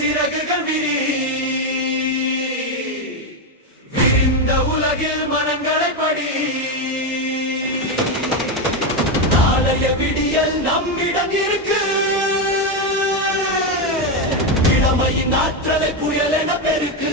சிறகுகள் விரிந்த உலகில் மனங்களை படி. நாளைய விடியல் நம்மிடம் இருக்கு. இளமையின் ஆற்றலை புயல் என பெருக்கு.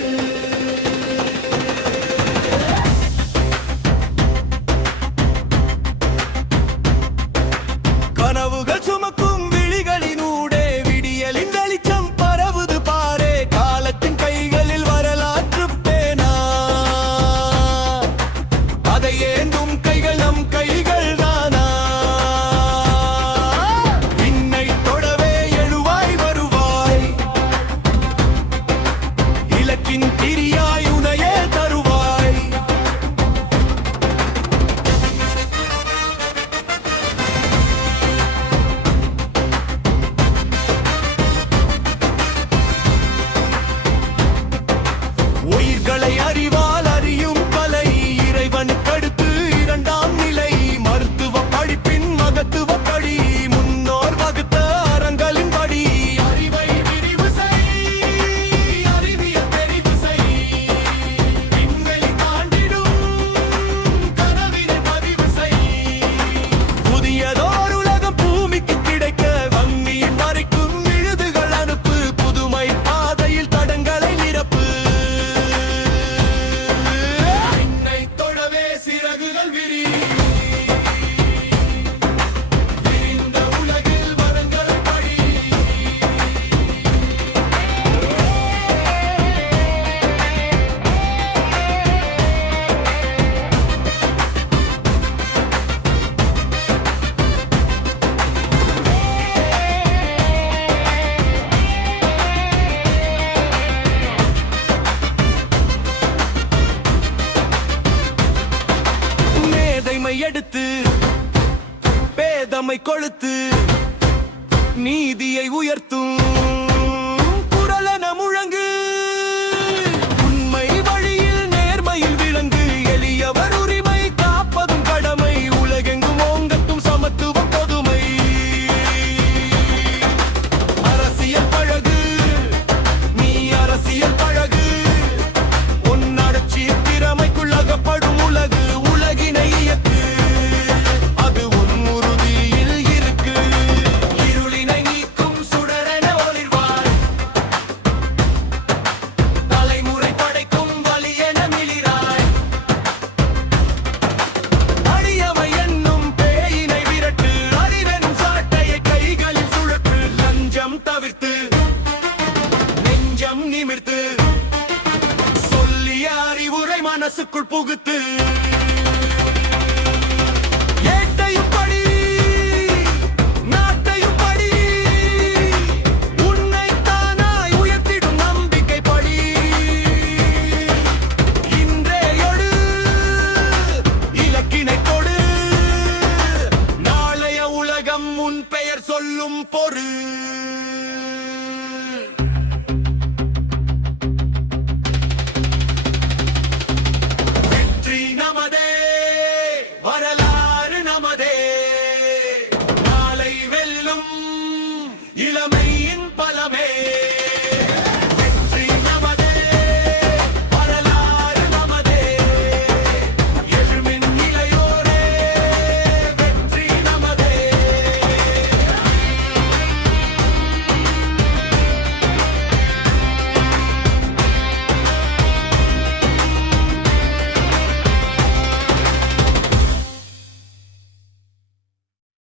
கனவுகள் சுமக்கும் விழிகளினூடே விடியலின் வெளிச்சம் பரவுது பாரே. காலத்தின் கைகளில் வரலாற்று பேனா, அதை ஏந்தும் கைகள் நம் கைகள் தானா. விண்ணை தொடவே எழுவாய் வருவாய், இலக்கின் திரியாய் உனையே தருவாய். உயிர்களை அறிவால் அறியும் கலை இறைவனுக்கடுத்து இரண்டாம் நிலை. மருத்துவ படிப்பின் மகத்துவ படி முன்னோர் வகுத்த அறங்களின் படி. அறிவை விரிவு செய், அறிவியல் தெரிவு செய். விண்வெளி தாண்டிடும் கனவினை பதிவு செய். புதியதோர் உலகம் பூமிக்கு கிடைக்க வங்கியின் வரைக்கும் விழுதுகள் அனுப்பு. புதுமை பாதையில் தடங்களை நிரப்பு. விண்ணை தொடவே சிறகுகள் விரிந்த உலகில் மரங்களை படி. மேதைமை எடுத்து பேதமை கொளுத்து நீதியை உயர்த்தும் குரலென முழங்கு. உண்மை வழியில் நேர்மையில் விளங்கு. எளியவர் உரிமை காப்பதும் கடமை. உலகெங்கும் ஓங்கட்டும் சமத்துவ பொதுமை. அரசியல் பழகு, நீ அரசியல் பழகு. உன்னடச்சி திறமைக்குள் அகப்படும் உலகு. உலகினை இயக்கு, அது உன் உறுதியில் இருக்கு. இருளினை நீக்கும் சுடரென ஒளிர்வாய். தலைமுறை படைக்கும் வழி என மிளிராய். அடியமை என்னும் பேயினை விரட்டு. அறிவெனும் சாட்டையை கைகளில் சுழற்று. லஞ்சம் தவிர்த்து நெஞ்சம் நிமிர்த்து. சொல்லிய அறிவுரை மனசுக்குள் புகுத்து. ஏட்டையும் படி, நாட்டையும் படி. உன்னை தானாய் உயர்த்திடும் நம்பிக்கை படி. இன்றே எடு, இலக்கினை கொடு. நாளைய உலகம் உன் பெயர் சொல்லும் பொரு. வெற்றி நமதே, வரலாறு நமதே. நாளை வெல்லும் இளமையின் பலமே.